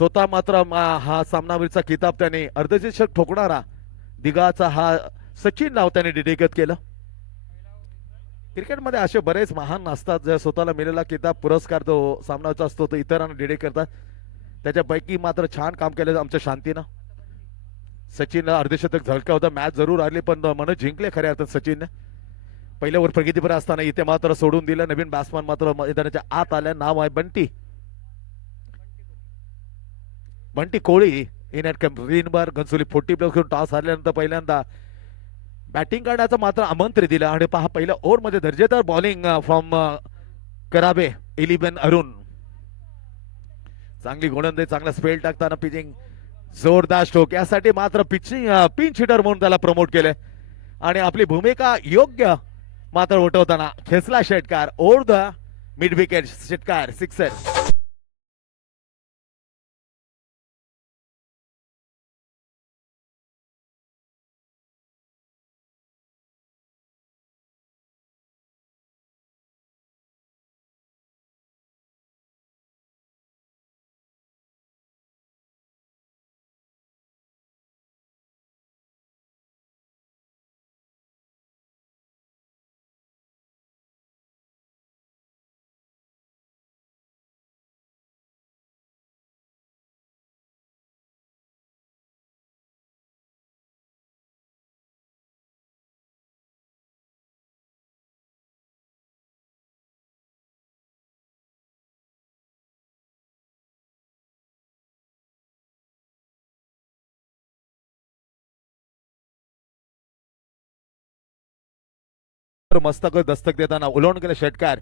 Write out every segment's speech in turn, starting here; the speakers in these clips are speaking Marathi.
स्वतः मात्र हा सामनावीरचा किताब त्याने अर्धशतक ठोकणारा दिघाचा हा सचिन नाव त्याने डेडिकेट केलं. क्रिकेटमध्ये असे बरेच महान असतात जे स्वतःला मिळालेला किताब पुरस्कार तो सामनाचा असतो तो इतरांना डेडिकेट करतात. त्याच्यापैकी मात्र छान काम केलं आमच्या शांतीनं. सचिन अर्धशतक झळका होता. मॅच जरूर आली पण मन जिंकले खऱ्या अर्थात सचिनने. पहिल्या वर प्रगतीपर असताना इथे मात्र सोडून दिलं. नवीन बॅट्समन मात्र मैदानाच्या आत आल्या. नाव आहे Bunty Koli. In at Greenberg Ghansoli 40 plus करून टॉस हारल्यानंतर पहिल्यांदा बॅटिंग करण्याचं मात्र आमंत्रण दिलं. आणि पहा पहिल्या ओव्हर मध्ये दर्जेदार बॉलिंग फ्रॉम कराबे 11 अरुण. चांगली गोलंदाजी चांगला स्पेल टाकताना पिचिंग जोरदार स्ट्रोक. यासाठी मात्र पिचिंग पिंच हिटर म्हणून त्याला प्रमोट केले आणि आपली भूमिका योग्य मात्र उठवताना खेचला षटकार ओव्हर द मिड विकेट. षटकार सिक्सर. मस्तक दस्तक देताना उलवून गेले षटकार.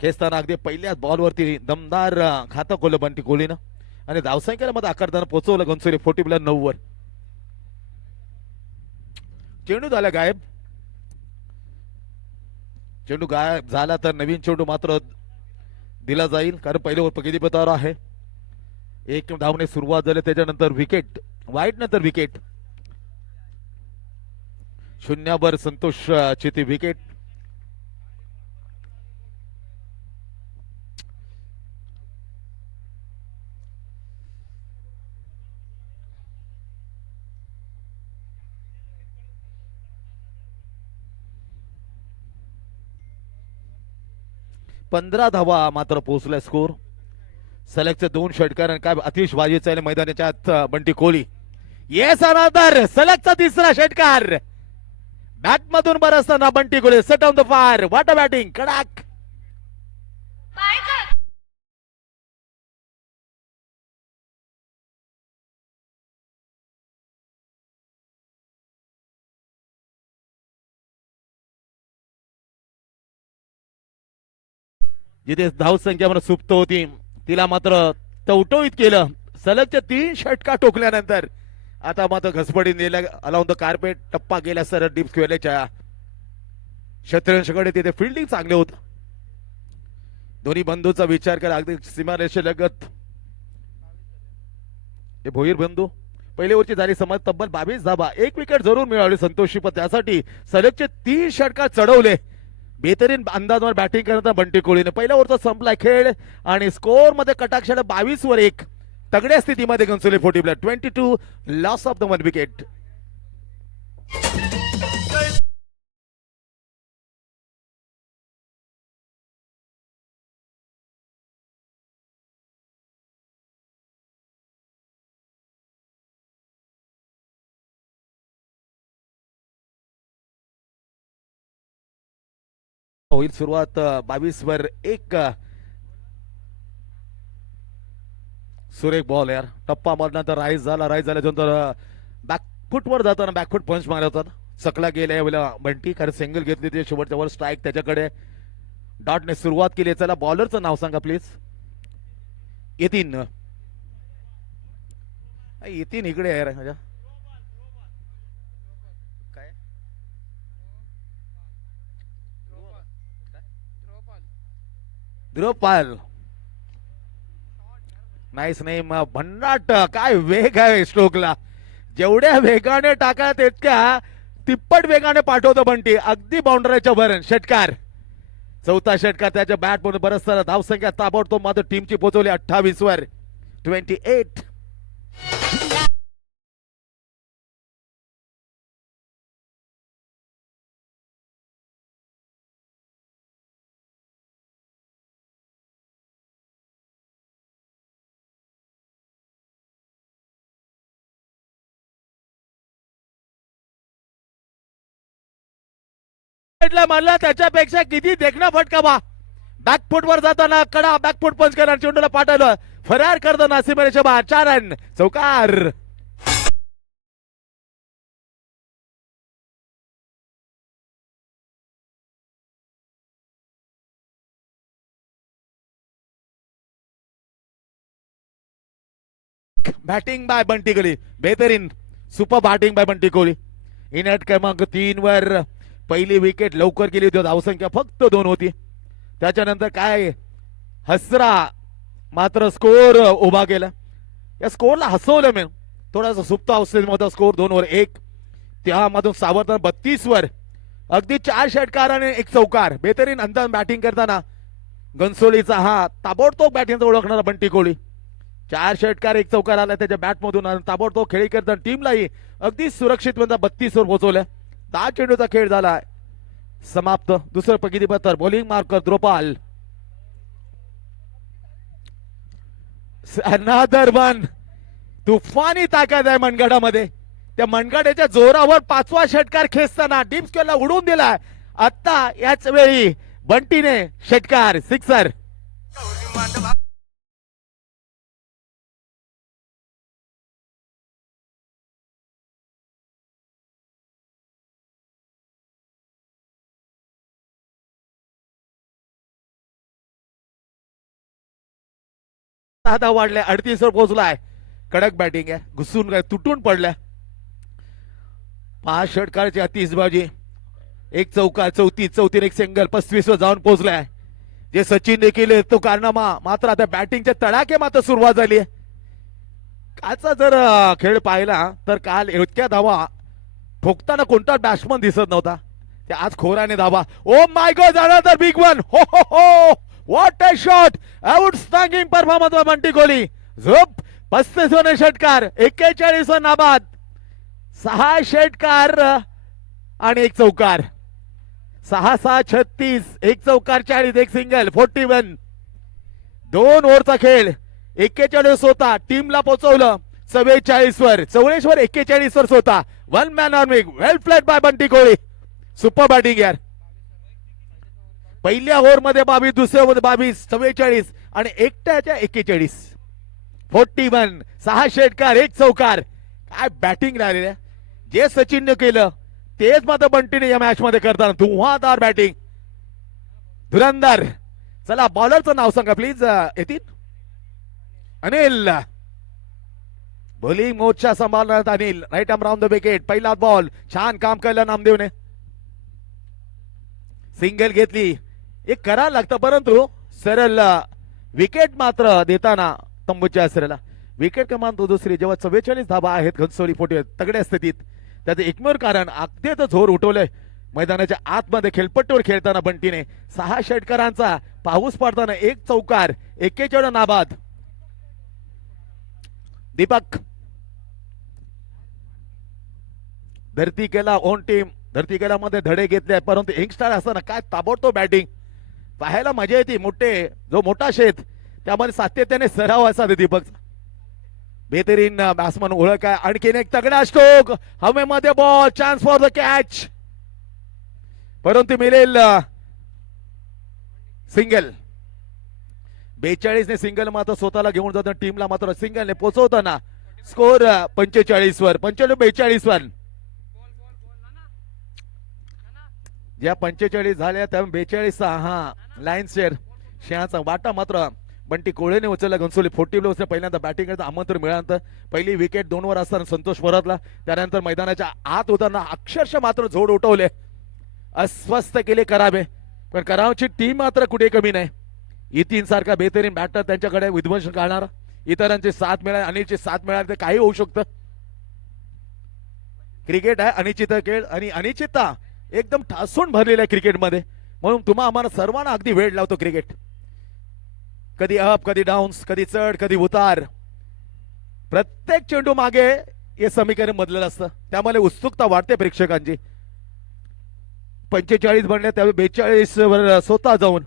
खेचताना अगदी पहिल्याच बॉलवरती दमदार खातं खोलं बंटी कोहलीनं आणि धावसंख्येला मध्ये आकारताना पोहोचवलं घनसोली 40 प्लस 9 वर. चेंडू झाला गायब. चेंडू गायब झाला तर नवीन चेंडू मात्र दिला जाईल कारण पहिले ओव्हर प्रगतीपथावर आहे. एक धावने सुरुवात झाली त्याच्यानंतर विकेट वाईट नंतर विकेट. शून्यावर संतोष ची ती विकेट. पंधरा धावा मात्र पोहोचलाय स्कोर. सलगचे 2 षटकार आणि काय आतिषबाजीचा मैदानाच्या आत बंटी कोहली. येस अनदर सलगचा तिसरा षटकार. बॅट मधून बरसताना Bunty Kohli set on the fire. What a batting. कडाक. जिथे धावसंख्या मला सुप्त होती तिला मात्र टवटवीत केलं. सलगच्या 3 षटका टोकल्यानंतर आता मात्र घसपडीन नेल्या अलाउन द कार्पेट. टप्पा गेल्या सर डीप स्क्वेअरच्या शतरंजकडे तिथे फिल्डिंग चांगले होत. दोन्ही बंधूचा विचार करा अगदी सीमारेषेलगत हे भोईर बंधू. पहिल्या ओव्हरची झाली समज तब्बल 22 धावा. 1 विकेट जरूर मिळाली संतोषी पण त्यासाठी सलगचे 3 षटकार चढवले. बेहतरीन अंदाजवर बॅटिंग करताना बंटी कोहलीने पहिल्या ओव्हरचा संपला खेळ आणि स्कोर मध्ये कटाक्षाला 22 वर 1. तगड्या स्थितीमध्ये Ghansoli 40 plus 22 loss of the 1 wicket. होईल सुरुवात 22 वर 1. सुरेख बॉल यार. टप्पा मारल्यानंतर राईज झाल्यानंतर बॅकफुट वर जाताना बॅकफुट पंच मारत होता. चकला गेल्या यावेळेला बंटी कारण सिंगल घेतली ते शेवटच्या वर स्ट्राईक त्याच्याकडे. डॉटने सुरुवात केली. चला बॉलरचं नाव सांगा प्लीज. येतीन इकडे यार माझ्या काय ध्रुवपाल. नाईस नाही भन्नाट. काय वेग आहे स्ट्रोकला. जेवढ्या वेगाने टाका तितक्या तिप्पट वेगाने पाठवतो बंटी. अगदी बाउंड्रीच्या वर षटकार. चौथा षटकार त्याच्या बॅट म्हणून बरंच धावसंख्या ताबडतोब मात्र टीमची पोहोचवली 28 वर. 28. मारला त्याच्यापेक्षा किती देखना फटका बा. बॅकफूट वर जाताना कडा बॅकफूट पंच करणार चेंडूला पाठवलं फरार करताना सीमेरेषा बाहेर 4 रन चौकार. बॅटिंग बाय बंटी कोहली, बेहतरीन super batting by Bunty Kohli. इनट क्रमांक 3 वर पहिली विकेट लवकर गेली होती, धावसंख्या फक्त 2 होती. त्याच्यानंतर काय हसरा मात्र स्कोर उभा केला. या स्कोरला हसवलं मी थोडासा सुप्त अवस्थेमध्ये. स्कोर 2 वर 1. त्यामधून सावरताना 32 वर अगदी 4 षटकार आणि 1 चौकार. बेहतरीन अंदाज बॅटिंग करताना घनसोलीचा हा ताबडतोब बॅटिंगचा ओळखणारा बंटी कोहली. 4 षटकार 1 चौकार आला त्याच्या बॅटमधून आणि ताबडतोब खेळी करताना टीमलाही अगदी सुरक्षित 32 वर पोहोचवलं. 10 चेंडूचा खेळ झाला समाप्त. दुसरं पगिती पत्तर बॉलिंग मार्कर द्रोपाल. Another one. तुफानी ताकद आहे मनगडामध्ये. त्या मनगडाच्या जोरावर 5वा षटकार खेचताना डीप स्क्वेअरला उडवून दिलाय. आता याच वेळी बंटीने षटकार सिक्सर. धाव वाढल्या 38 वर पोहोचलाय. कडक बॅटिंग आहे. घुसून काय तुटून पडल्या. 5 षटकारची अतिशबाजी 1 चौकार 34 1 सिंगल 35 वर जाऊन पोहोचलाय. जे सचिनने केले तो कारनामा. मात्र आता बॅटिंगचे तडाखे मात्र सुरुवात झाली आहे. कालचा जर खेळ पाहिला तर काल इतक्या धावा ठोकताना कोणता बॅट्समन दिसत नव्हता. ते आज खोराने धावा. Oh my god another big one. हो हो हो what a shot. Outstanding performance by Bunty Kohli. झोप 35 वर षटकार 41 वर नाबाद. 6 षटकार आणि 1 चौकार. 6-6 36 1 चौकार 40 1 सिंगल 41. 2 ओव्हरचा खेळ 41 होता. टीमला पोहोचवलं 44 वर. 44 वर 41 वर होता. 1 man on wing. Well played by Bunty Kohli. Super batting यार. पहिल्या ओव्हर मध्ये 22 दुसऱ्या मध्ये 22 44 आणि एकट्याच्या 41 41. 6 षटकार 1 चौकार. काय बॅटिंग राहिलेली आहे. जे सचिनने केलं तेच मात्र बंटीने या मॅच मध्ये करताना धुव्वाधार बॅटिंग. धुरंधर. चला बॉलरचं नाव सांगा प्लीज. येतील अनिल. बॉलिंग मोर्चा सांभाळण्यात Anil. Right arm round the wicket. पहिला बॉल छान काम केलं नामदेवने. सिंगल घेतली. एक करायला लागतं परंतु सरळ विकेट मात्र देताना तंबूच्या आसऱ्याला. विकेट क्रमांक दुसरी जेव्हा 44 धाबा आहेत घनसोली फोटे तगड्या स्थितीत. त्याचं एकमेव कारण अगदीच झोर उठवलंय मैदानाच्या आतमध्ये खेळपट्टीवर खेळताना बंटीने. 6 षटकारांचा पाऊस पडताना 1 चौकार 41 नाबाद. दीपक धरती केला ओन टीम. धरती केला मध्ये धडे घेतले परंतु यंगस्टार असताना काय ताबडतोब बॅटिंग पाहायला मजा येते. जो मोठा शेत त्यामध्ये सातत्याने सराव असा दीपक. बेहतरीन बॅट्समन ओळख आहे. आणखीन एक तगडा स्ट्रोक हवेमध्ये. Ball chance for the catch परंतु मिळेल सिंगल. 42 ने सिंगल मात्र स्वतःला घेऊन जाताना टीमला मात्र सिंगलने पोहोचवताना स्कोर 45 वर 45-42 वर. ज्या 45 झाल्या त्या 42 हा लाईन शेअर शेअरचा वाटा मात्र बंटी कोहलीने उचलला. घनसोली 40 पहिल्यांदा बॅटिंग करता आमंत्रण मिळालं. पहिली विकेट 2 वर असताना संतोष परतला. त्यानंतर मैदानाच्या आत होताना अक्षरशः मात्र झोड उठवले. अस्वस्थ केले करावे पण करावची टीम मात्र कुठे कमी नाही. इतीन सारखा बेहतरीन बॅटर त्यांच्याकडे विध्वंस करणारा. इतरांची साथ मिळाली अनिलची साथ मिळाली तर काही होऊ शकतं. क्रिकेट आहे अनिश्चित खेळ आणि अनिश्चितता एकदम ठासून भरलेल्या क्रिकेटमध्ये. म्हणून तुम्हा आम्हाला सर्वांना अगदी वेळ लावतो क्रिकेट. कधी अप कधी डाऊन्स कधी चढ कधी उतार. प्रत्येक चेंडू मागे हे समीकरण बदलत असतं, त्यामुळे उत्सुकता वाढते प्रेक्षकांची. 45 बनले त्यावेळी 42 वर स्वतः जाऊन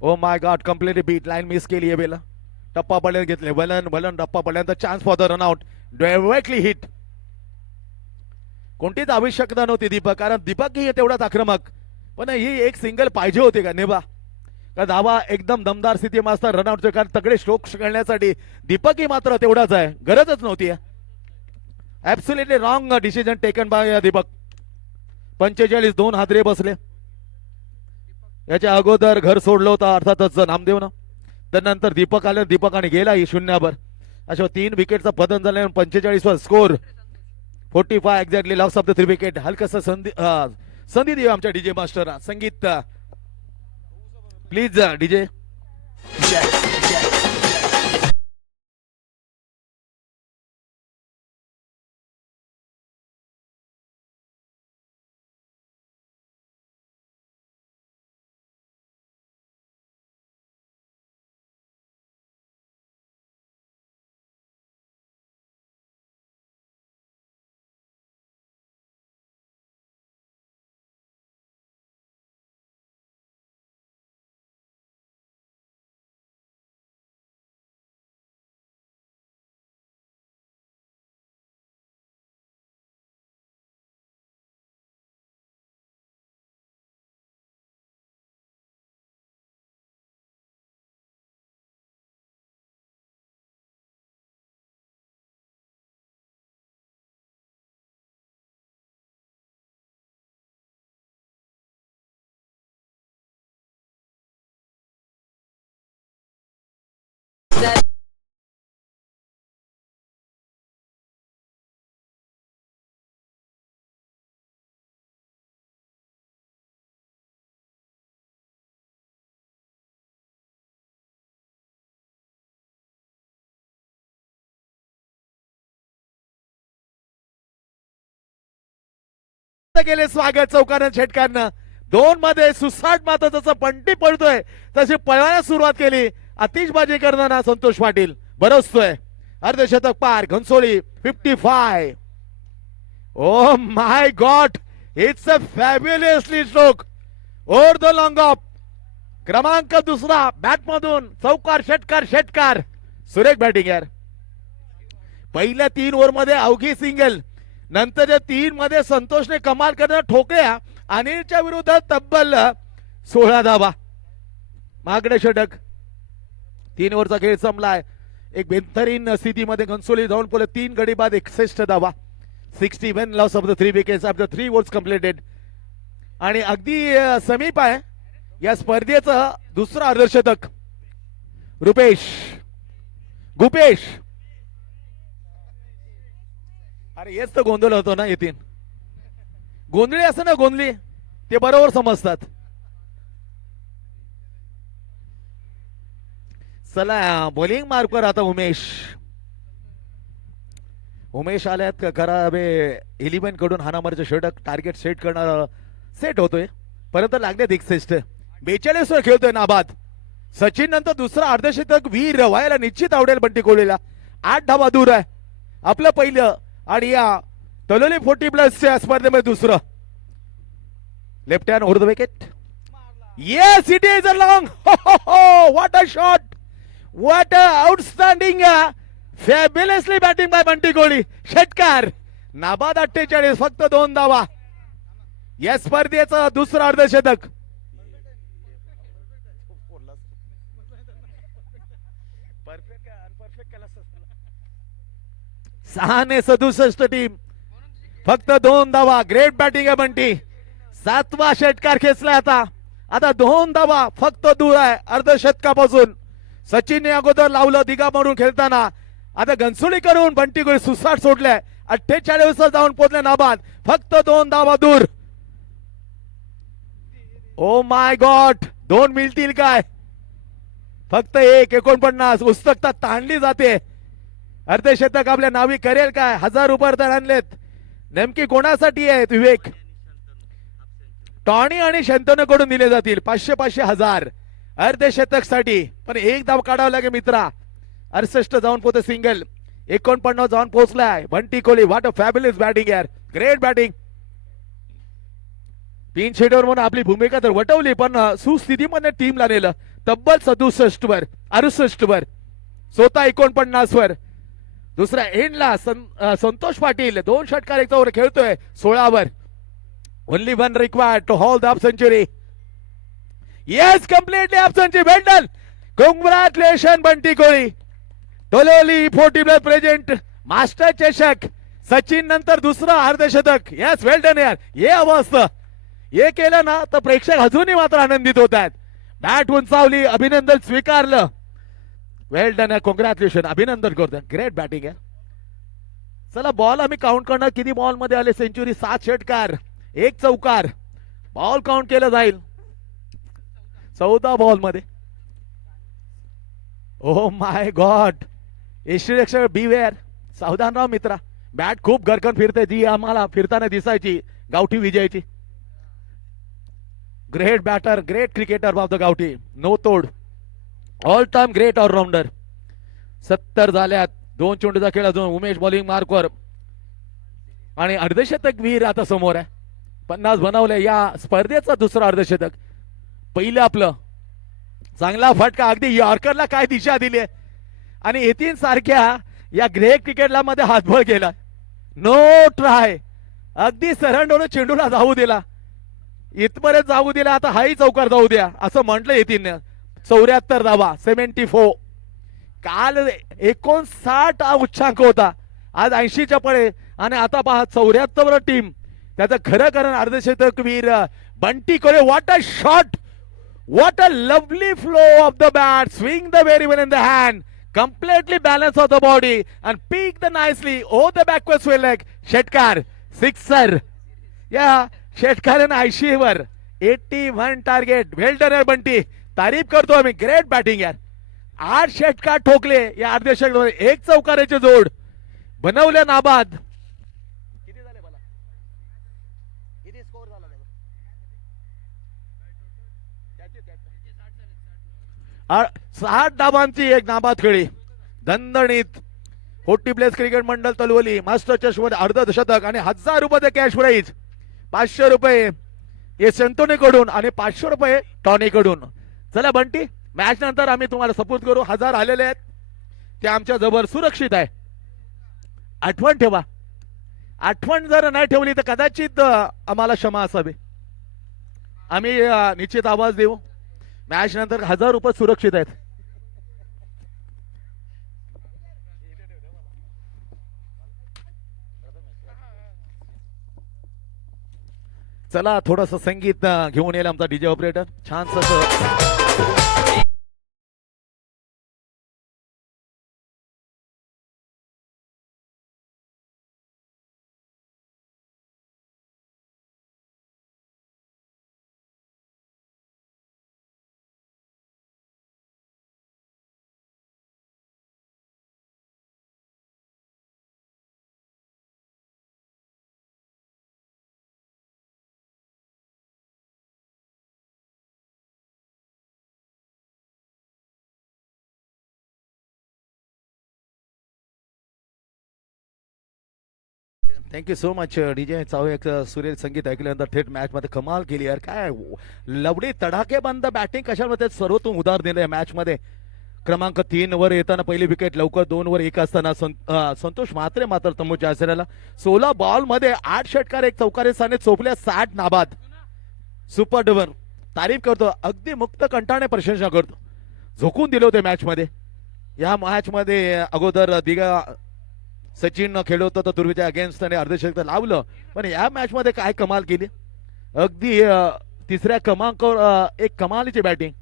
oh my god completely beat line miss केली आहे बेला. टप्पा पडल्यात घेतले वलन टप्पा पडल्यानंतर chance for the run out directly hit. कोणतीच आवश्यकता नव्हती दीपक, कारण दीपक ही तेवढाच आक्रमक, पण ही एक सिंगल पाहिजे होती का नेबा. का धावा एकदम दमदार स्थिती मास्तर रनआउटचे, कारण तगडे स्ट्रोक खेळण्यासाठी दीपक ही मात्र तेवढाच आहे, गरजच नव्हती. Absolutely wrong decision taken by Deepak. 45 2 हादरे बसले. याच्या अगोदर घर सोडलं होतं अर्थातच नामदेव ना, त्यानंतर दीपक आले, दीपकाने गेला ही शून्यावर. अशा 3 विकेटचा पतन झाले. 45 वर score 45 exactly loss of the 3 wicket. हलकस संधी देऊ आमच्या डीजे मास्टर. संगीत प्लीज डीजे. गेले स्वागत चौकानं षटकांना. 2 मध्ये सुसाट मात्र जसं पंटी पडतोय तशी पळवायला सुरुवात केली. आतिषबाजी करताना संतोष पाटील बरसतोय. अर्धशतक पार. Ghansoli 55. Oh my god, it's a fabulously stroke over the long off. क्रमांक दुसरा बॅट मधून चौकार षटकार. सुरेख बॅटिंग यार. पहिल्या 3 ओव्हर मध्ये अवघी सिंगल, नंतरच्या 3 मध्ये संतोषने कमाल करण्यात ठोकल्या. अनिलच्या विरोधात तब्बल 16 धावा. मागडे षटक. 3 ओव्हरचा खेळ संपलाय. एक बेहतरीन स्थितीमध्ये घनसोली जाऊन पोले 3 गडी बाद 61 धावा. 61 loss of the 3 wickets after 3 overs completed. आणि अगदी समीप आहे या स्पर्धेचं दुसरं अर्धशतक. गुपेश. अरे हेच तर गोंधळ होतो ना येतील. गोंधळी असं ना गोंधळी ते बरोबर समजतात. चला बॉलिंग मार्कवर आता उमेश आल्यात का खरा बे 11 कडून हा नंबरचे षटक टार्गेट सेट करणार सेट होतोय, परंतु लागले 61. 42 वर खेळतोय नाबाद. सचिन नंतर दुसरा अर्धशतक वीर व्हायला निश्चित आवडेल बंटी कोहलीला. 8 धावा दूर आहे आपलं पहिलं आणि या तलोली 40+ स्पर्धेमध्ये दुसरं. Left hand over the wicket. Yes it is a long. What a shot. What a outstanding fabulously batting by Bunty Kohli. षटकार. नाबाद 48. फक्त 2 धावा. या स्पर्धेचं दुसरं अर्धशतक. 6 ने 67 टीम. फक्त 2 धावा. ग्रेट बॅटिंग आहे बंटी. 7वा षटकार खेचलाय आता 2 धावा फक्त दूर आहे अर्धशतकापासून. सचिनने अगोदर लावलं दिगा मारून खेळताना. आता घनसोली करून बंटी कोहली सुसाट सोडलाय. 48 वर जाऊन पोहोचले नाबाद. फक्त 2 धावा दूर. ओ माय गॉड, 2 मिळतील काय. फक्त 1. 49. उत्सुकता ताणली जाते. अर्धशतक आपल्या नावी करेल काय. 1000 रुपये तर आणलेत. नेमकी कोणासाठी आहेत विवेक. टॉनी आणि शंतनू कडून दिले जातील 500 500 1000 अर्धशतक साठी. पण 1 धाव काढावं लागेल मित्रा. 68 जाऊन पोते सिंगल. 49 जाऊन पोहोचलाय Bunty Kohli. What a fabulous batting यार, ग्रेट बॅटिंग. तीन शेडवर म्हणून आपली भूमिका तर वटवली, पण सुस्थितीमध्ये टीमला नेलं. तब्बल 67 वर, 68 वर, स्वतः 49 वर. दुसऱ्या एंडला संतोष पाटील 2 षटकार 1 ओव्हर खेळतोय 16 वर. Only one required to hold the half century. Yes, completely half century. Well done, congratulation Bunty Kohli. Taloli 40 plus present, master चषक. सचिन नंतर दुसरं अर्धशतक. येस, वेल डन यार. हे हवं असतं, हे केलं ना तर प्रेक्षक अजूनही मात्र आनंदित होत आहेत. बॅट उंचावली, अभिनंदन स्वीकारलं. वेल डन आहे, कॉंग्रॅच्युलेशन, अभिनंदन करतोय. ग्रेट बॅटिंग आहे. चला बॉल आम्ही काउंट करणार, किती बॉल मध्ये आले सेंचुरी. 7 षटकार 1 चौकार. बॉल काउंट केलं जाईल 14 बॉल मध्ये. ओ माय गॉड, यष्टीरक्षक बीवेअर, सावधान राहा मित्रा. बॅट खूप गरकन फिरते, जी आम्हाला फिरताना दिसायची गावठी विजयाची. Great batter, great cricketer of the गावठी, नो तोड, ऑल टाइम ग्रेट ऑलराऊंडर. 70 झाल्यात. 2 चेंडूचा खेळ अजून. उमेश बॉलिंग मार्कवर आणि अर्धशतक वीर आता समोर आहे. 50 बनवले या स्पर्धेचा दुसरा अर्धशतक. पहिलं आपलं चांगला फटका, अगदी यॉर्करला काय दिशा दिली आणि येतीन सारख्या या ग्रेट क्रिकेटला मध्ये हातबळ केला. नो ट्राय, अगदी सरंडोन चेंडूला जाऊ दिला, इथपर्यंत जाऊ दिला. आता हाही चौकार जाऊ द्या असं म्हटलं येतीन. 74 धावा, 74. काल 59 हा उच्चांक होता, आज 80च्या पळे आणि आता पहा 74 टीम. त्याचं खरं कारण अर्धशतक वीर Bunty Kohli. What a shot, what a lovely flow of the bat, swing the very well in the hand, completely balance of the body and peaked the nicely over the backward swing leg. षटकार, सिक्सर. या षटकाराने 80 वर 81 टार्गेट. वेल डन आहे बंटी, तारीफ करतो आम्ही. ग्रेट बॅटिंग यार. 8 षटकार ठोकले या अर्धशतकामध्ये, 1 चौकाराची जोड बनवल्या नाबाद. किती झाले मला, किती स्कोर झाला 60 धावांची एक नाबाद खेळी. दणदणीत 40 प्लेस क्रिकेट मंडळ तलवली मास्टर चषक मध्ये अर्धशतक आणि 1000 रुपये कॅश प्राईज. 500 रुपये हे सेंटोनी कडून आणि 500 रुपये टॉनी कडून. चला बंटी, मॅच नंतर आम्ही तुम्हाला सपोर्ट करू. 1000 आलेले आहेत ते आमच्या जवळ सुरक्षित आहे. आठवण ठेवा, आठवण जर नाही ठेवली तर कदाचित आम्हाला क्षमा असावी. आम्ही निश्चित आवाज देऊ. मॅच नंतर 1000 रुपये सुरक्षित आहेत. चला थोडस संगीत घेऊन येईल आमचा डीजे ऑपरेटर. छानस थँक्यू सो मच डीजे चाव. एक सुरेल संगीत ऐकल्यानंतर थेट मॅच मध्ये कमाल केली यार. काय लवडी तडाखेबंद बॅटिंग, कशामध्ये सर्वोत्तम उदाहरण दिलं या मॅच मध्ये. क्रमांक 3 वर येताना पहिली विकेट, लवकर 2 वर 1 असताना संतोष म्हात्रे मात्र तंबूच्या आसऱ्याला. 16 बॉल मध्ये 8 षटकार 1 चौकार स्थाने चोपल्या, 60 नाबाद. सुपर डुपर, तारीफ करतो. अगदी मुक्त कंठाने प्रशंसा करतो. झोकून दिले होते मॅच मध्ये. या मॅच मध्ये अगोदर दिघा सचिन खेळत होता तर तुर्वीच्या अगेन्स्ट आणि अर्धशतक लावलं, पण या मॅच मध्ये काय कमाल केली. अगदी तिसऱ्या क्रमांकावर एक कमालीची बॅटिंग.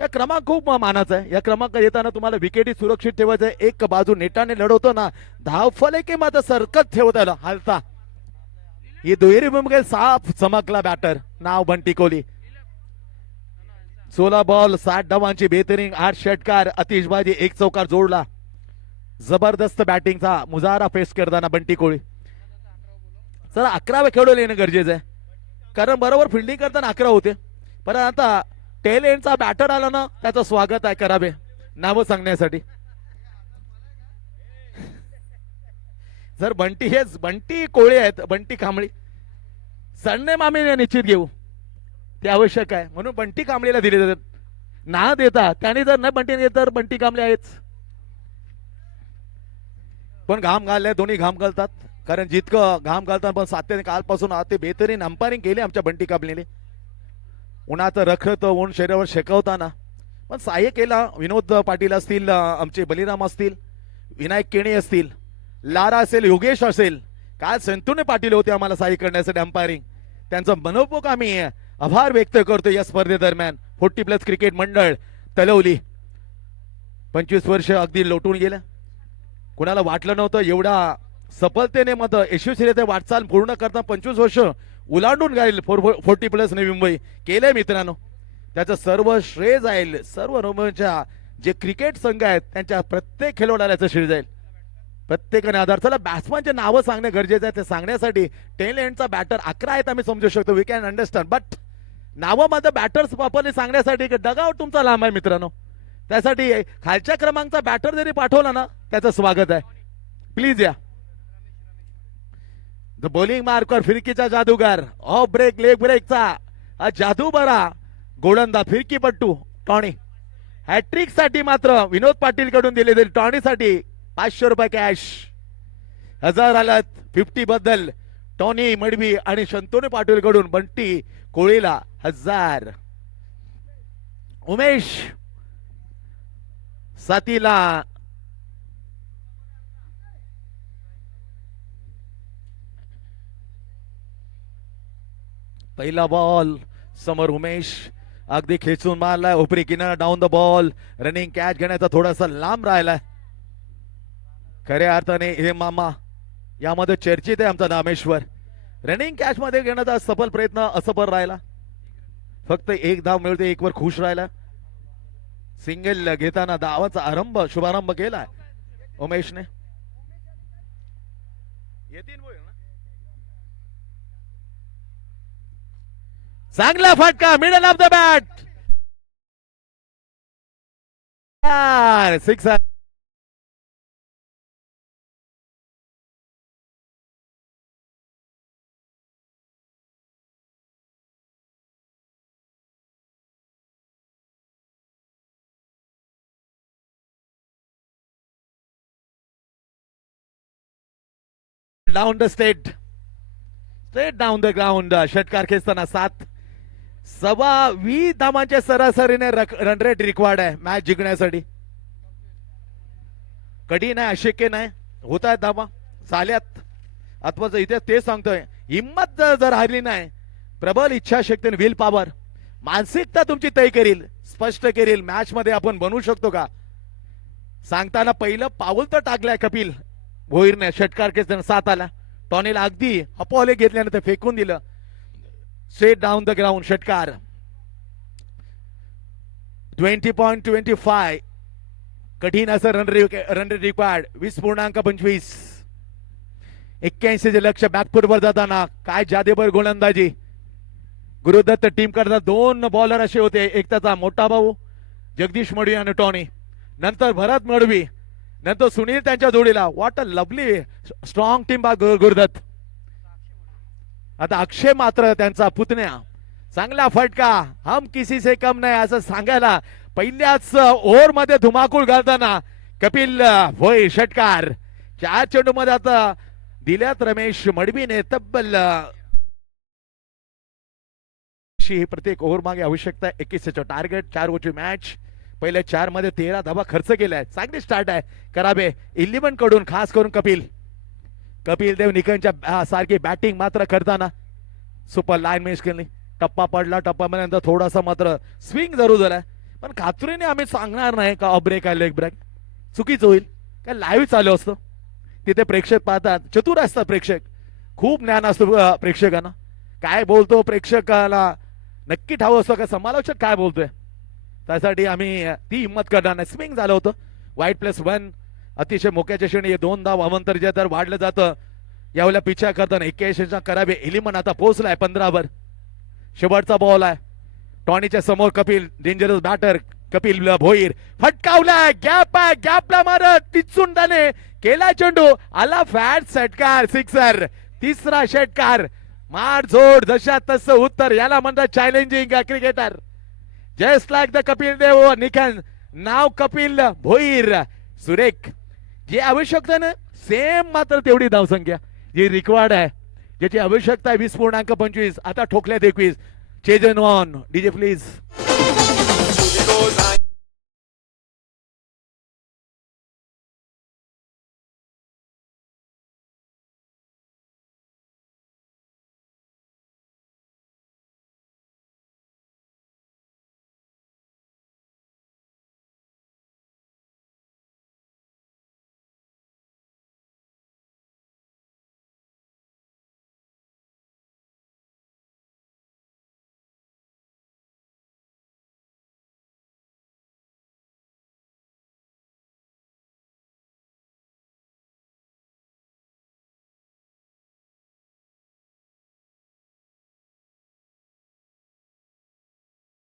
या क्रमांक खूप मानाचा आहे. या क्रमांक येताना तुम्हाला विकेटी सुरक्षित ठेवायचं आहे. एक बाजू नेटाने लढवतो ना, धावफलके मात्र सरकत ठेवता हालता. ही दुहेरी भूमिका साफ चमकला बॅटर, नाव बंटी कोहली. 16 बॉल 60 धावांची बेहतरीन 8 षटकार, आतिषबाजी 1 चौकार जोडला. जबरदस्त बॅटिंगचा मुजारा फेस करताना बंटी कोहली. चला 11 खेळून येणं गरजेचं आहे, कारण बरोबर फिल्डिंग करताना 11 होते. पण आता टेल एंडचा बॅटर आला ना, त्याचं स्वागत आहे करावे नावं सांगण्यासाठी. जर बंटी हेच बंटी कोळी आहेत, बंटी कांबळी सरनेम आम्ही निश्चित घेऊ, ते आवश्यक आहे. म्हणून बंटी कांबळीला दिले जातात. ना देता त्याने जर न बंटी घेत तर बंटी कांबळे आहेच. पण घाम घालले, दोन्ही घाम घालतात. कारण जितकं घाम घालतात पण सातत्याने कालपासून ते बेहतरीन अंपायरिंग केली आमच्या बंटी कांबळीने. उन्हाचं रखत ऊन शरीरावर शेकवताना पण सहाय्य केला. विनोद पाटील असतील, आमचे बलिराम असतील, विनायक केणे असतील, लारा असेल, योगेश असेल, काल संतुने पाटील होते आम्हाला सहाय्य करण्यासाठी अंपायरिंग. त्यांचा मनोपूर्वक आम्ही आभार व्यक्त करतो या स्पर्धेदरम्यान. 40+ क्रिकेट मंडळ तलवली 25 वर्ष अगदी लोटून गेलं. कुणाला वाटलं नव्हतं एवढा सफलतेने मत यशस्वीरित्या वाटचाल पूर्ण करता 25 वर्ष उलांडून जाईल 40+ नवी मुंबई केले मित्रांनो. त्याचं सर्व श्रेय जाईल सर्व रोमनच्या जे क्रिकेट संघ आहेत त्यांच्या प्रत्येक खेळाडूला श्रेय जाईल. प्रत्येकाने आधार. चला बॅट्समनचे नावं सांगणे गरजेचं आहे. ते सांगण्यासाठी 10 एंडचा बॅटर 11 आहेत आम्ही समजू शकतो, वी कॅन अंडरस्टँड. बट नावं माझं बॅटर्स प्रॉपरली सांगण्यासाठी डगआउट तुमचा लांब आहे मित्रांनो. त्यासाठी खालच्या क्रमांकचा बॅटर जरी पाठवला ना त्याचं स्वागत आहे. प्लीज या. द बॉलिंग मार्कर फिरकीचा जादूगार, ऑफ ब्रेक लेग ब्रेकचा जादू बरा गोलंदाज फिरकीपट्टू टॉनी. हॅट्रिक साठी मात्र विनोद पाटील कडून दिले तरी टॉनीसाठी 500 रुपये कॅश. 1000 आलात 50 बद्दल टॉनी मडवी आणि शंतनू पाटील कडून बंटी कोळीला 1000. उमेश सातीला पहिला बॉल समोर उमेश अगदी खेचून मारलाय. उपरी किनारा down the ball. Running catch घेण्याचा थोडासा लांब राहिलाय. खऱ्या अर्थाने हे मामा यामध्ये चर्चित आहे आमचा नामेश्वर. रनिंग कॅच मध्ये घेण्याचा सफल प्रयत्न असफल राहिला. फक्त एक धाव मिळते, एक वर खुश राहिला. सिंगल घेताना धावाचा शुभारंभ केलाय उमेशने. चांगला फटका middle of the bat. 6. Down the straight down the ground. षटकार खेचताना 7 20 धावांच्या सरासरीने रन रेट रिक्वायर्ड आहे मॅच जिंकण्यासाठी. कधी नाही, अशक्य नाही, होत आहेत धावा चाल्यात. अथवा इथे ते सांगतोय हिंमत जर हारली नाही, प्रबल इच्छाशक्ती विल पॉवर मानसिकता तुमची तय करील, स्पष्ट करील मॅच मध्ये आपण बनवू शकतो का. सांगताना पहिलं पाऊल तर टाकलंय कपिल भोईरने. षटकार खेचताना 7 आला. टॉनीला अगदी अपॉले घेतल्यानंतर फेकून दिलं. Straight down the ground. षटकार 20.25. कठीण असं रन रेट रिक्वायर्ड. 20.25. 81 चे लक्ष बॅकफुट वर जाताना काय जादेबर गोलंदाजी. गुरुदत्त टीम करता 2 बॉलर असे होते. एक त्याचा मोठा भाऊ जगदीश मडवी आणि टॉनी, नंतर भरत मडवी, नंतर सुनील त्यांच्या जोडीला. What a lovely strong team बा गुरुदत्त. आता अक्षय मात्र त्यांचा पुतण्या. चांगला फटका, हम किसी से कम नाही असं सांगायला पहिल्याच ओव्हर मध्ये धुमाकूळ घालताना कपिल होय. षटकार 4 चेंडू मध्ये आता दिल्यात रमेश मडवीने तब्बल प्रत्येक ओव्हर मागे आवश्यकता 21 टार्गेट. 4 ओव्हरची मॅच. पहिल्या 4 मध्ये 13 धावा खर्च केलाय. चांगली स्टार्ट आहे कराबे 11 कडून, खास करून कपिल देव निकनच्या सारखी बॅटिंग मात्र करताना सुपर लाईन मॅच केली. टप्पा पडला, टप्पा थोडासा मात्र स्विंग जरूर झालाय. पण खात्रीने आम्ही सांगणार नाही का ऑफ ब्रेक आहे लेग ब्रेक, चुकीचं होईल. काय लाईव्ह चालू असतं तिथे प्रेक्षक पाहतात, चतुर असतात प्रेक्षक, खूप ज्ञान असतं प्रेक्षकांना. काय बोलतो प्रेक्षकाला नक्की ठाव असतं का समालोचक काय बोलतोय. त्यासाठी आम्ही ती हिंमत करणार नाही. स्विंग झालं होतं. वाईट +1 अतिशय मोक्याच्या श्रेणी 2 धाव अवंतर जे तर वाढलं जातं. यावेळेला पिछा करताना 81 करावे. इलिमन आता पोहोचलाय 15 वर. शेवटचा बॉल आहे. टॉनीच्या समोर कपिल डेंजरस बॅटर कपिल भोईर फटकावलाय, गॅप आहे, गॅपला मारत टिचून त्याने केला चेंडू, आला फॅट षटकार, सिक्सर, तिसरा षटकार, मार जोड जशा तसं उत्तर, याला म्हणतात challenging cricketer, just like the Kapil Dev निखन, नाव कपिल भोईर. सुरेख, जी आवश्यकता ना सेम मात्र तेवढी धावसंख्या जी रिक्वायर्ड आहे, ज्याची आवश्यकता आहे 20.25, आता ठोकल्यात 21. चेजन ऑन डीजे प्लीज.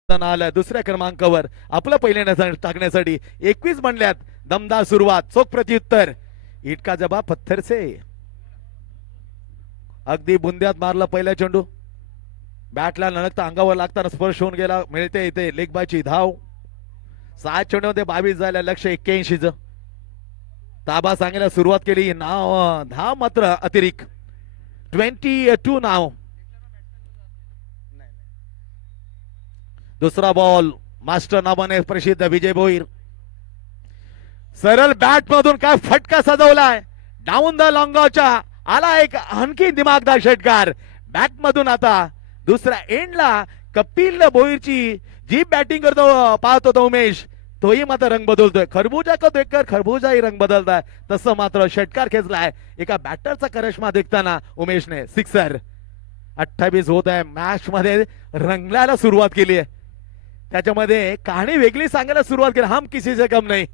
आलं दुसऱ्या क्रमांकावर आपलं पहिल्यांदा टाकण्यासाठी 21 म्हणल्यात. दमदार सुरुवात, चोख प्रत्युत्तर, इटका जबाब पत्थर से. अगदी बुंद्यात मारला पहिला चेंडू, बॅटला नणकता अंगावर लागताना स्पर्श होऊन गेला, मिळते इथे लेगबाची धाव. 7 चेंडूमध्ये 22 झाल्या, लक्ष 81च. ताबा सांगायला सुरुवात केली, नाव धाव मात्र अतिरिक्त 22 नाव. दुसरा बॉल, मास्टर नावाने प्रसिद्ध विजय भोईर. सरळ बॅट मधून काय फटका सजवलाय, डाऊन द लॉंगॉच्या आला एक आणखी दिमागदार षटकार. बॅट मधून आता दुसऱ्या एंडला कपिल भोईरची जी बॅटिंग करतो पाहत होता उमेश, तोही मात्र रंग बदलतोय. खरबूजा का देखकर खरबूजाही रंग बदलताय, तसं मात्र षटकार खेचलाय एका बॅटरचा करिश्मा देखताना उमेशने. सिक्सर. 28 होत आहे. मॅच मध्ये रंगल्याला सुरुवात केली आहे, त्याच्यामध्ये कहाणी वेगळी सांगायला सुरुवात केली. हम किसी से कम नहीं.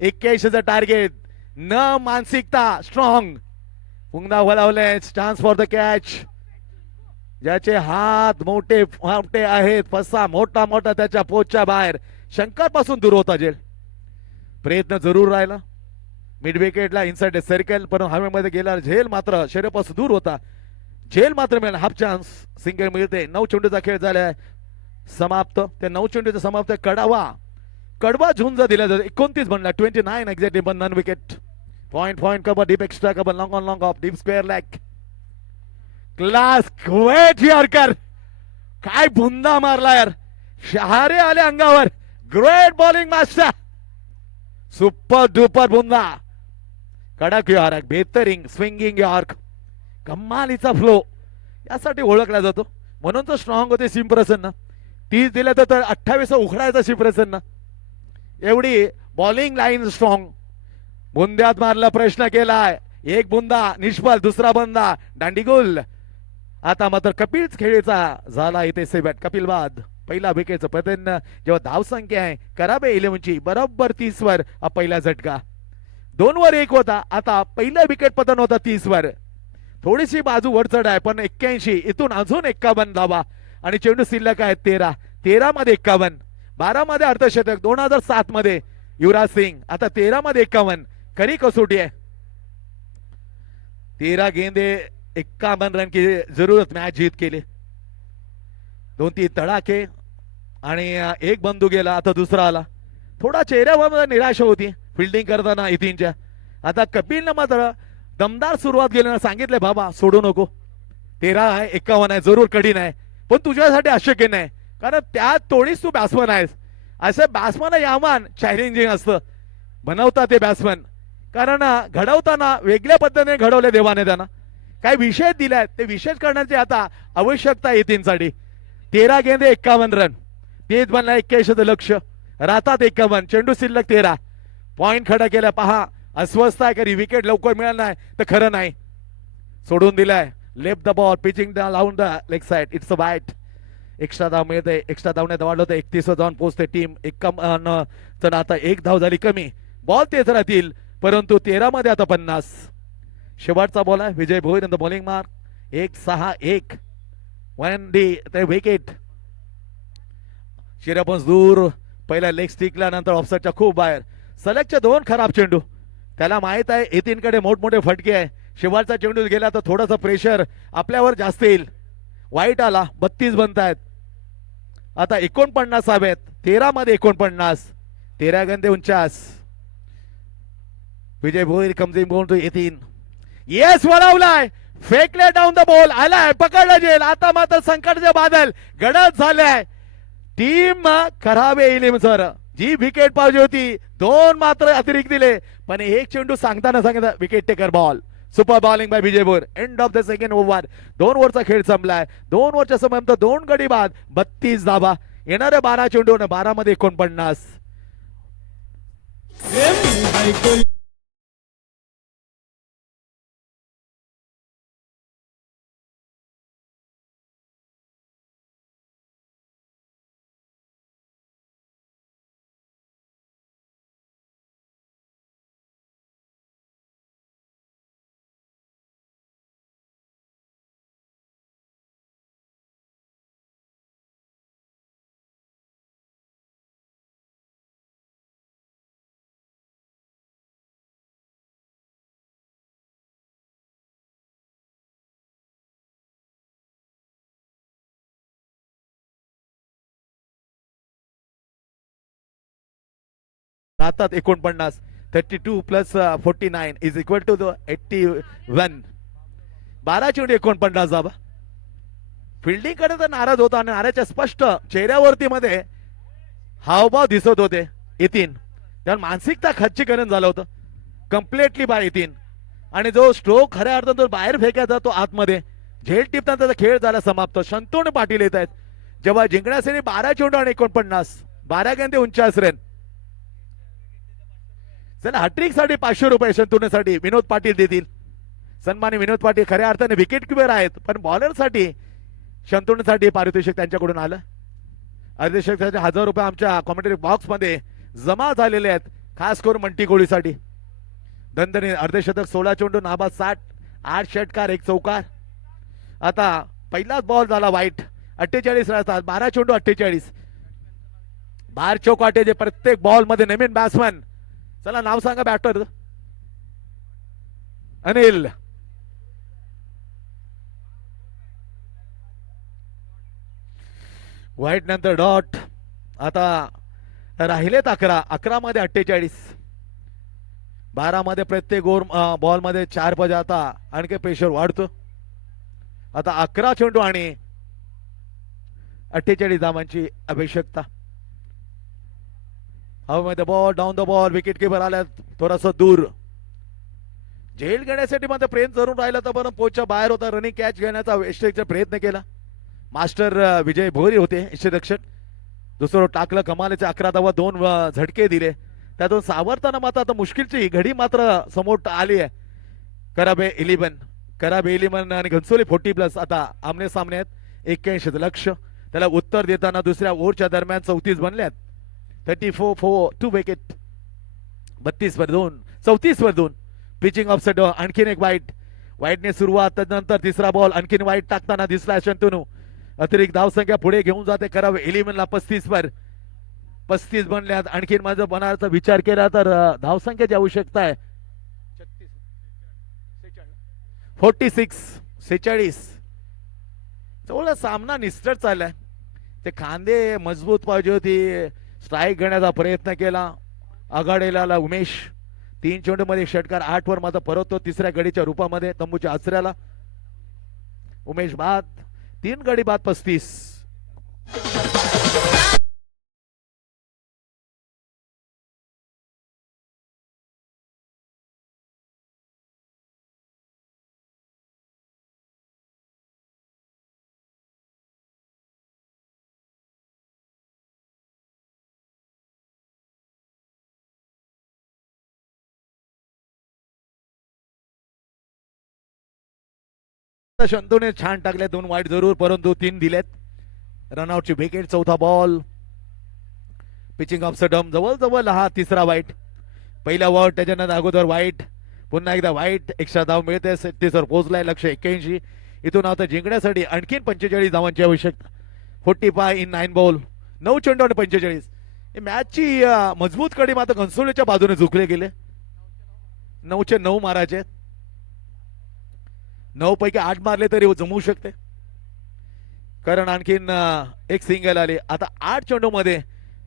81चं टार्गेट, न मानसिकता स्ट्रॉंग. पुन्हा वळवले, चान्स फॉर द कॅच. ज्याचे हात मोठे मोठे आहेत, फसा मोठा मोठा त्याच्या पोचच्या बाहेर, शंकर पासून दूर होता जेल. प्रयत्न जरूर राहिला मिड विकेटला इनसाइड सर्कल, पण हवेमध्ये गेला. झेल मात्र शरीरापासून दूर होता. झेल मात्र मिळाला. हाफ चान्स, सिंगल मिळते. 9 चेंडूचा खेळ झालाय समाप्त. त्या 9 चेंडूचा समाप्त. कडवा झुंज दिला जातो. 29 बनला, 29 एक्झॅक्टली, पण none wicket. Point cover, deep extra cover, long on long off, deep square leg. Class great yorker. काय बुंदा मारला यार, शहारे आले अंगावर. Great bowling master, super duper बुंदा. कडक यॉर्क, बेहतरीन स्विंगिंग यॉर्क, कमालीचा फ्लो, यासाठी ओळखला जातो. म्हणून तो स्ट्रॉंग होते सिमप्रसन्न. 30 दिले तर 28 उखडायचा शिवप्रसन्न. एवढी बॉलिंग लाईन स्ट्रॉंग. बुंद्यात मारला, प्रश्न केलाय. एक बुंदा निष्फळ, दुसरा बंदा दांडीगुल. आता मात्र कपिल खेळीचा झाला इथे सेबॅट. कपिल बाद. पहिला विकेटचं पतन, जेव्हा धावसंख्या आहे कराबे 11ची बरोबर 30 वर पहिला झटका. 2 वर 1 होता, आता पहिला विकेट पतन होता 30 वर. थोडीशी बाजू वरचढ आहे, पण 81. इथून अजून 51 धावा आणि चेंडू शिल्लक आहेत 13. 13 मध्ये 51, 12 मध्ये अर्धशतक, 2007 मध्ये युवराज सिंग, आता 13 मध्ये 51. खरी कसोटी आहे. 13 गेंदे 51 रन की जरूरत मॅच जीत केली. 2-3 तडाखे आणि एक बंदू गेला, आता दुसरा आला. थोडा चेहऱ्यावर निराशा होती फिल्डिंग करताना इथिनच्या. आता कपिलनं मात्र दमदार सुरुवात केली. सांगितले बाबा सोडू नको, 13 आहे 51 आहे, जरूर कठीण आहे, पण तुझ्यासाठी अशक्य नाही, कारण त्या तोडीस तू बॅट्समन आहेस. असे बॅट्समन यामान चॅलेंजिंग असतं बनवता ते बॅट्समन, कारण घडवताना वेगळ्या पद्धतीने घडवले देवाने. त्यांना काही विषय दिलाय, ते विशेष करण्याची आता आवश्यकता येतींसाठी. 13 गेंदे 51 रन, तेच बनला 81 लक्ष, राहतात 51, चेंडू शिल्लक 13. पॉइंट खडा केला. पहा अस्वस्थ आहे, कधी विकेट लवकर मिळालं नाही तर खरं नाही. सोडून दिलाय. लेफ्ट द बॉल, पिचिंग लावून the leg side, it's a bite. Extra धाव मिळते. एक्स्ट्रा धावण्यात वाढलं होतं, 31 जाऊन पोहोचते टीम. तर आता 1 धाव झाली कमी. बॉल तेच राहतील, परंतु 13 मध्ये आता 50. शेवटचा बॉल आहे Vijay Bhoir in the bowling mark. 1-6-1 one the wicket. शिरापंच दूर पहिल्या लेग स्टिकला नंतर ऑफसाईडच्या खूप बाहेर. सलगच्या 2 खराब चेंडू. त्याला माहित आहे येतीनकडे मोठमोठे फटके आहे. शेवटचा चेंडू गेला तर थोडंसं प्रेशर आपल्यावर जास्त येईल. वाईट आला. 32 बनतायत. आता 49 हवेत. 13 मध्ये 49. 13 गंदे 49. विजय भोईर कमजिंग बोल तो येतीन. येस वळवलाय. फेकले डाऊन द बॉल. आलाय पकडलं जेल. आता मात्र संकटचे बादल गडद झाले. टीम खराब येईल सर. जी विकेट पाहिजे होती 2 मात्र अतिरिक्त दिले. पण एक चेंडू सांगताना सांगितलं wicket taker ball. Super bowling bye Vijay Bhoir. End of the second over. 2 ओव्हरचा खेळ संपलाय. 2 ओव्हरच्या समयानंतर 2 गडी बाद 32 धाबा. येणारे 12 चेंडू 12 मध्ये 49. राहतात 49. 32 प्लस 49 इज इक्वल टू 81. 12 चेंडू 49 धाबा. फिल्डिंग कडे तर नाराज होता आणि नाराजच्या स्पष्ट चेहऱ्यावरती मध्ये हावभाव दिसत होते येतीन. त्यावर मानसिकता खच्चीकरण झालं होतं कम्प्लिटली बाय येतीन. आणि जो स्ट्रोक खऱ्या अर्थात बाहेर फेकायचा तो आतमध्ये झेल टिपताना त्याचा खेळ झाला समाप्त. शंतनू पाटील येत आहेत. जेव्हा जिंकण्यासाठी 12 चेंडू आणि 49. 12 गेंदे 49 रन. चला हॅट्रिक साठी 500 रुपये शंतनूसाठी विनोद पाटील देतील. सन्मानी विनोद पाटील खऱ्या अर्थाने विकेट किपर आहेत पण बॉलर साठी शंतनूसाठी पारितोषिक त्यांच्याकडून आलं. अर्धशतकाचे 1000 रुपये आमच्या कॉमेंटरी बॉक्स मध्ये जमा झालेले आहेत खास करून मंटी कोळीसाठी. दणदणी अर्धशतक 16 चेंडू नाबाद 60. 8 षटकार 1 चौकार. आता पहिलाच बॉल झाला वाईट. 48 राहतात. 12 चेंडू 48. बाहेर चौकाटे जे प्रत्येक बॉल मध्ये नवीन बॅट्समन. चला नाव सांगा बॅटर. अनिल. व्हाईट नंतर डॉट. आता राहिलेत 11. 11 मध्ये 48. 12 मध्ये प्रत्येक बॉल मध्ये 4 पाहिजे. आता आणखी प्रेशर वाढतो. आता 11 चेंडू आणि 48 धावांची आवश्यकता. हवेमध्ये ball down the ball. Wicket keeper आल्या थोडासा दूर. झेल घेण्यासाठी मात्र प्रयत्न करून राहिला तर पण पोचच्या बाहेर होता. रनिंग कॅच घेण्याचा वेस्टेजचा प्रयत्न केला. मास्टर विजय भोईर होते यष्टीरक्षक. दुसरं टाकलं कमालीचे 11 धावा 2 झटके दिले. त्यातून सावरताना मात्र आता मुश्किलची घडी मात्र समोर आली आहे. कराबे 11. कराबे 11 आणि घनसोली 40+. आता आमने सामने आहेत. 81 लक्ष. त्याला उत्तर देताना दुसऱ्या ओव्हरच्या दरम्यान 34 बनल्यात. 34 for 2 विकेट. 32 वर 2. 34 वर 2. Pitching of set. आणखीन एक वाईट. वाईटने सुरुवात नंतर तिसरा बॉल आणखीन वाईट टाकताना दिसला शंतनू. अतिरिक्त धावसंख्या पुढे घेऊन जाते. करावे 11 35 वर 35 बनल्यात. आणखीन माझं बनायचा विचार केला तर धावसंख्येची आवश्यकता आहे 46. जवळ सामना निस्तर चाललाय. ते खांदे मजबूत पाहिजे होती. स्ट्राईक घेण्याचा प्रयत्न केला. आघाडीला उमेश. 3 चेंडू मध्ये षटकार. 8 वर मात्र परततो तिसऱ्या गडीच्या रूपामध्ये तंबूच्या आचऱ्याला. उमेश बाद. 3 गडी बाद 35. शंतूने छान टाकले. 2 वाईट जरूर परंतु 3 दिलेत. रनआउटची विकेट. चौथा बॉल. Pitching of Sodom. जवळ जवळ हा तिसरा वाईट. पहिला वॉट त्याच्यानंतर अगोदर वाईट. पुन्हा एकदा वाईट. एक्स्ट्रा धाव मिळते. 36 वर पोहोचलाय. लक्ष 81. इथून आता जिंकण्यासाठी आणखीन 45 धावांची आवश्यकता. 45 इन 9 बॉल. 9 चेंडू आणि 45. मॅचची मजबूत कडी मात्र घनसोलीच्या बाजूने झुकले गेले. 9चे 9 मारायचे. 9 पैकी 8 मारले तरी जमवू शकते, कारण आणखीन एक सिंगल आले. आता 8 चेंडू मध्ये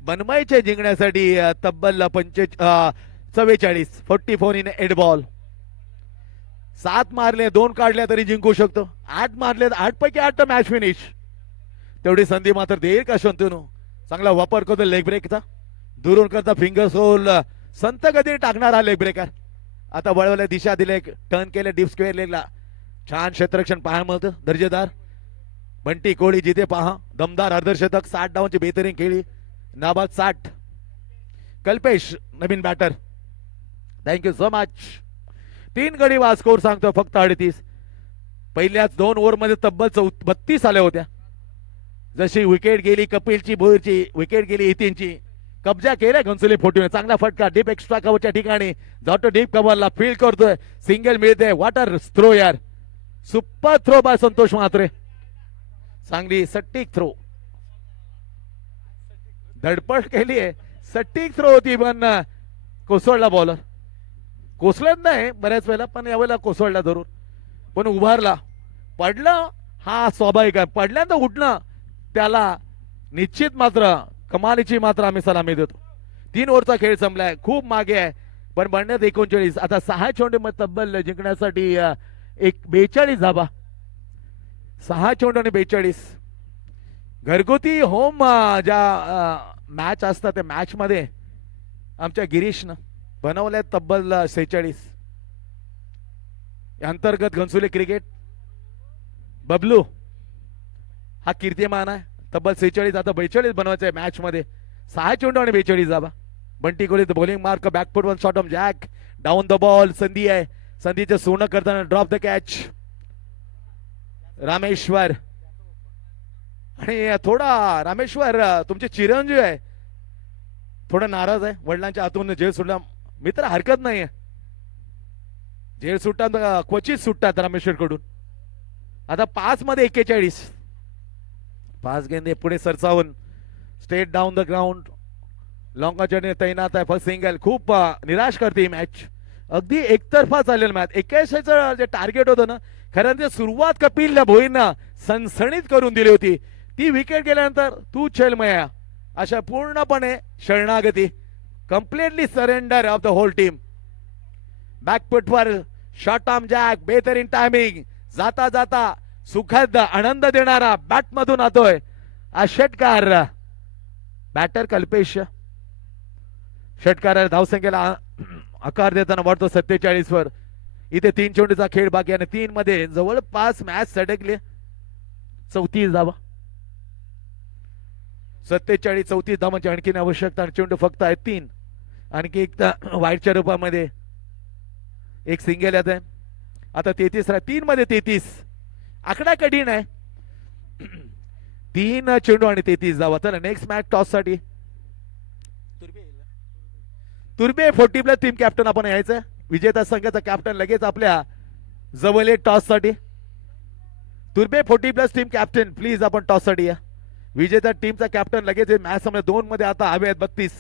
बनमाईचे जिंकण्यासाठी तब्बल 44 44 इन 8 बॉल. 7 मारले 2 काढल्या तरी जिंकू शकतो. 8 मारले 8 पैकी 8 मॅच फिनिश. तेवढी संधी मात्र देईल का शंतनू? चांगला वापर करतो लेग ब्रेकचा. दुरून करता फिंगर सोल संत गती टाकणारा लेग ब्रेकर. आता वळवले दिशा दिले, टर्न केले डीप स्क्वेअर लेगला. छान क्षेत्ररक्षण पाहायला मिळतं, दर्जेदार. बंटी कोळी जिथे पहा दमदार अर्धशतक. 60 डाऊनची बेहतरीन खेळी. नाबाद 60. कल्पेश नवीन बॅटर, थँक्यू सो मच. 3 गडी वा स्कोर सांगतो फक्त 38. पहिल्याच 2 ओव्हरमध्ये तब्बल 32 आल्या होत्या. जशी विकेट गेली कपिलची, भोईरची विकेट गेली, इतीनची. कब्जा केलाय घनसोली फोर्टीने. चांगला फटका डीप एक्स्ट्रा कव्हरच्या ठिकाणी जातो. डीप कव्हरला फील्ड करतोय, सिंगल मिळते. वॉटर थ्रो यार, super throw by Santosh Mhatre. चांगली सटीक थ्रो, धडपड केली आहे. सटीक थ्रो होती पण कोसळला बॉलर. कोसळत नाही बऱ्याच वेळेला, पण यावेळेला कोसळला धरून. पण उभारला, पडलं हा स्वाभाविक आहे. पडल्यानंतर उठणं त्याला निश्चित मात्र कमालीची मात्र आम्ही सलामी देतो. 3 ओव्हरचा खेळ संपलाय, खूप मागे आहे. पण बनण्यात 39. आता 6 चेंडू मध्ये तब्बल जिंकण्यासाठी 42 धाबा. 6 चेंडू आणि 42. घरगुती होम ज्या मॅच असतात त्या मॅच मध्ये आमच्या गिरीशनं बनवल्या तब्बल 46. अंतर्गत घनसोली क्रिकेट बबलू हा कीर्तिमान आहे. तब्बल 46. आता 42 बनवायचं आहे मॅच मध्ये. 6 चेंडू आणि 42 धाबा. Bunty Kohli bowling mark, backfoot one shot on jack, down the ball. संधी आहे, संधीचे सोनं करताना ड्रॉप द कॅच. रामेश्वर आणि थोडा रामेश्वर तुमचे चिरंजीव आहे, थोडा नाराज आहे. वडिलांच्या हातून जेल सुटला. मित्र हरकत नाहीये, जेल सुटतात क्वचित सुटतात रामेश्वर कडून. आता 5 मध्ये 41. 5 गेंदे पुढे सरसावून स्ट्रेट डाऊन द ग्राउंड. लॉंगाच्या तैनात आहे. First single. खूप निराश करते ही मॅच. अगदी एकतर्फा चालेल मॅच. 81चं जे टार्गेट होतं ना, खरं ते सुरुवात कपिल भोईरनं सणसणीत करून दिली होती. ती विकेट गेल्यानंतर तू छेलमया अशा पूर्णपणे शरणागती. Completely surrender of the whole team. बॅकफुटवर शॉर्ट आर्म जॅक, बेहतरीन टायमिंग. जाता जाता सुखद आनंद देणारा बॅट मधून आतोय हा षटकार. बॅटर कल्पेश. षटकार धावसंख्येला आकार देताना वाढतो 47 वर. इथे 3 चेंडूचा खेळ बाकी आणि 3 मध्ये जवळपास मॅच सडकले. 34 धावा. 47 34 धावांची आणखीन आवश्यकता. आणि चेंडू फक्त आहेत 3. आणखी एक वाईटच्या रूपामध्ये एक सिंगल येत आहे. आता 33 3 मध्ये 33. आकडा कठीण आहे. 3 चेंडू आणि 33 धावा. तर नेक्स्ट मॅच टॉस साठी तुर्बे 40+ टीम कॅप्टन आपण यायचं. विजेता संघाचा कॅप्टन लगेच आपल्या जवळ टॉस साठी. तुर्बे 40+ टीम कॅप्टन प्लीज आपण टॉस साठी या. विजेता टीमचा कॅप्टन लगेच मॅच समोर 2 मध्ये आता हवे आहेत 32.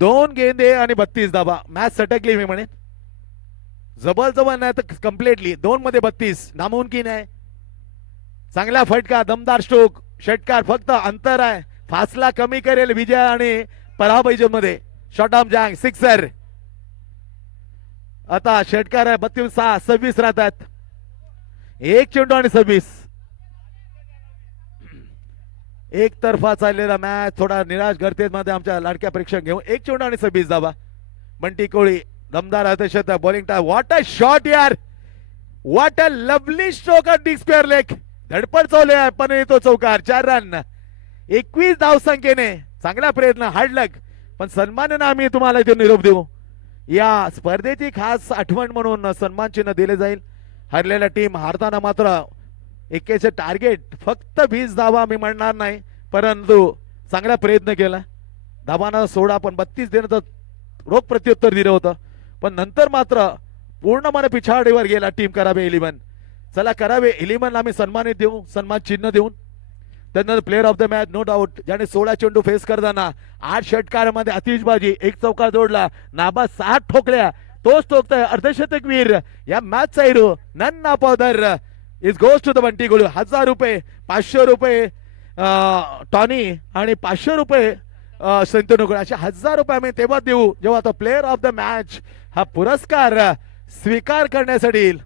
2 गेंदे आणि 32 धाबा. मॅच सटकली मी म्हणे. जवळ नाही तर कम्प्लिटली 2 मध्ये 32 नामुमकिन आहे. चांगला फटका, दमदार स्ट्रोक. षटकार फक्त अंतर आहे, फासला कमी करेल विजय आणि पराभव मध्ये. Short of jack, sixer. आता षटकार आहे 32 6 26 राहतात. 1 चेंडू आणि 26. एक तर्फा चाललेला मॅच थोडा निराश करते मध्ये आमच्या लाडक्या प्रेक्षक घेऊन. 1 चेंडू आणि 26 धावा. बंटी कोळी दमदार अर्धशतक. Bowling time. What a shot यार, what a lovely stroke of deep square leg. धडपड चालू आहे पण येतो चौकार. 4 रन. 21 धावसंख्येने चांगला प्रयत्न. हार्ड लक, पण सन्मानाने आम्ही तुम्हाला इथे निरोप देऊ. या स्पर्धेची खास आठवण म्हणून सन्मान चिन्ह दिले जाईल. हरलेल्या टीम हारताना मात्र 21 टार्गेट फक्त 20 धावा मी म्हणणार नाही, परंतु चांगला प्रयत्न केला. धावांना सोडा पण 32 देण्याचं रोख प्रत्युत्तर दिलं होतं. पण नंतर मात्र पूर्णपणे पिछाडीवर गेला टीम करावे 11. चला करावे 11 आम्ही सन्मानित देऊ, सन्मान चिन्ह देऊन. त्यानंतर player of the match no doubt ज्याने 16 चेंडू फेस करताना 8 षटकारामध्ये आतिषबाजी, 1 चौकार जोडला, नाबा 7 ठोकल्या, तोच ठोकताय अर्धशतकवीर या मॅचचा हिरो नन्ना पौदर is goes to the Bunty Golu. 1000 रुपये, 500 रुपये टॉनी आणि 500 रुपये संतनुकुळ, असे 1000 रुपये आम्ही तेव्हा देऊ जेव्हा तो प्लेअर ऑफ द मॅच हा पुरस्कार स्वीकार करण्यासाठी येईल.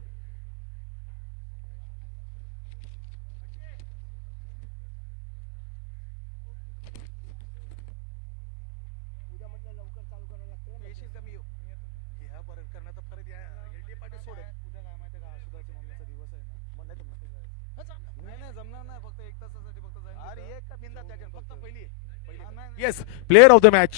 Yes player of the match